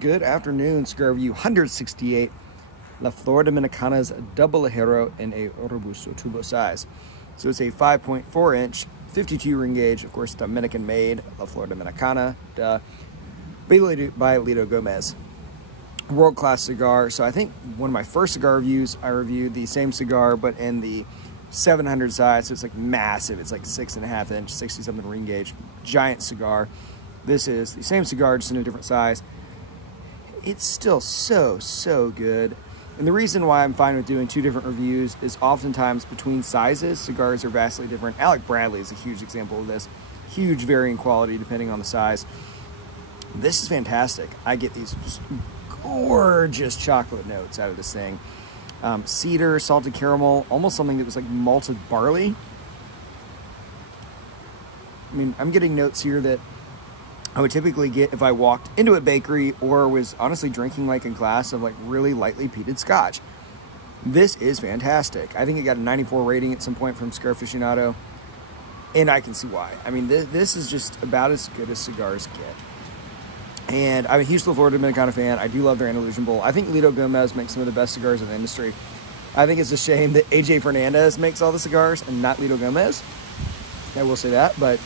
Good afternoon, cigar review 168, La Flor Dominicana's Double Ligero in a Robusto tubo size. So it's a 5.4 inch, 52 ring gauge, of course Dominican made, La Flor Dominicana, made by Lido Gomez. World-class cigar. So I think one of my first cigar reviews, I reviewed the same cigar, but in the 700 size, so it's like massive. It's like 6.5 inch, 60-something ring gauge, giant cigar. This is the same cigar, just in a different size. It's still so good. And the reason why I'm fine with doing two different reviews is oftentimes between sizes, cigars are vastly different. Alec Bradley is a huge example of this. Huge varying quality depending on the size. This is fantastic. I get these just gorgeous chocolate notes out of this thing. Cedar, salted caramel, almost something that was like malted barley. I mean, I'm getting notes here that I would typically get if I walked into a bakery or was honestly drinking like a glass of like really lightly peated scotch. This is fantastic. I think it got a 94 rating at some point from Cigar Aficionado, and I can see why. I mean, this is just about as good as cigars get. And I'm a huge La Flor Dominicana fan. I do love their Andalusian Bowl. I think Lido Gomez makes some of the best cigars in the industry. I think it's a shame that AJ Fernandez makes all the cigars and not Lido Gomez. I will say that, but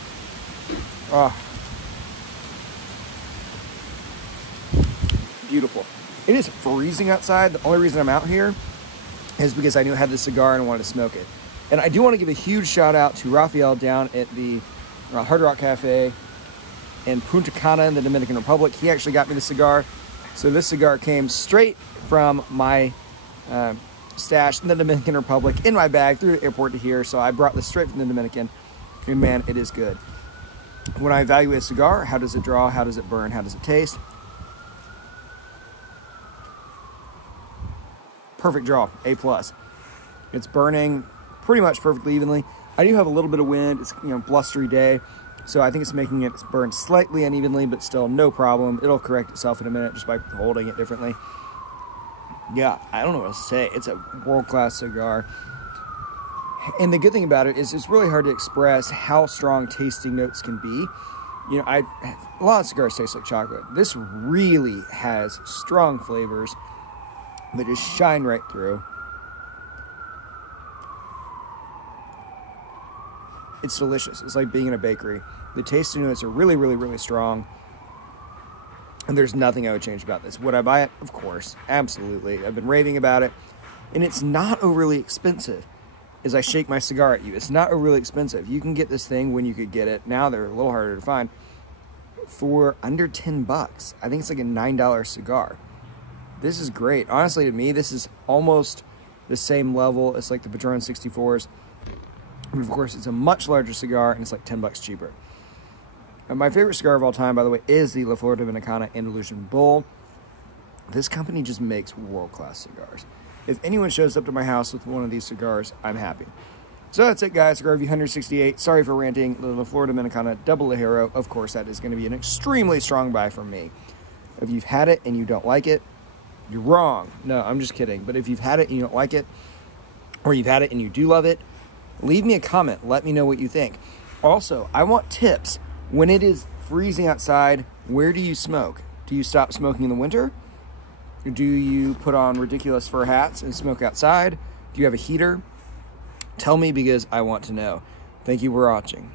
beautiful. It is freezing outside. The only reason I'm out here is because I knew I had this cigar and I wanted to smoke it. And I do want to give a huge shout out to Rafael down at the Hard Rock Cafe in Punta Cana in the Dominican Republic. He actually got me the cigar. So this cigar came straight from my stash in the Dominican Republic in my bag through the airport to here. So I brought this straight from the Dominican. And man, it is good. When I evaluate a cigar, how does it draw? How does it burn? How does it taste? Perfect draw, A+. It's burning pretty much perfectly evenly. I do have a little bit of wind. It's, blustery day. So I think it's making it burn slightly unevenly, but still no problem. It'll correct itself in a minute just by holding it differently. Yeah, I don't know what else to say. It's a world-class cigar. And the good thing about it is it's really hard to express how strong tasting notes can be. A lot of cigars taste like chocolate. This really has strong flavors that just shine right through. It's delicious. It's like being in a bakery. The tasting notes are really strong. And there's nothing I would change about this. Would I buy it? Of course. Absolutely. I've been raving about it. And it's not overly expensive. As I shake my cigar at you, it's not overly expensive. You can get this thing when you could get it. Now they're a little harder to find. For under 10 bucks. I think it's like a $9 cigar. This is great. Honestly, to me, this is almost the same level as like the Padron 64s. And of course, it's a much larger cigar, and it's like 10 bucks cheaper. And my favorite cigar of all time, by the way, is the La Flor Dominicana Andalusian Bull. This company just makes world-class cigars. If anyone shows up to my house with one of these cigars, I'm happy. So that's it, guys. Cigar review 168. Sorry for ranting. The La Flor Dominicana Double Ligero. Of course, that is going to be an extremely strong buy from me. If you've had it and you don't like it, you're wrong. No, I'm just kidding. But if you've had it and you don't like it, or you've had it and you do love it, leave me a comment. Let me know what you think. Also, I want tips. When it is freezing outside, where do you smoke? Do you stop smoking in the winter? Or do you put on ridiculous fur hats and smoke outside? Do you have a heater? Tell me because I want to know. Thank you for watching.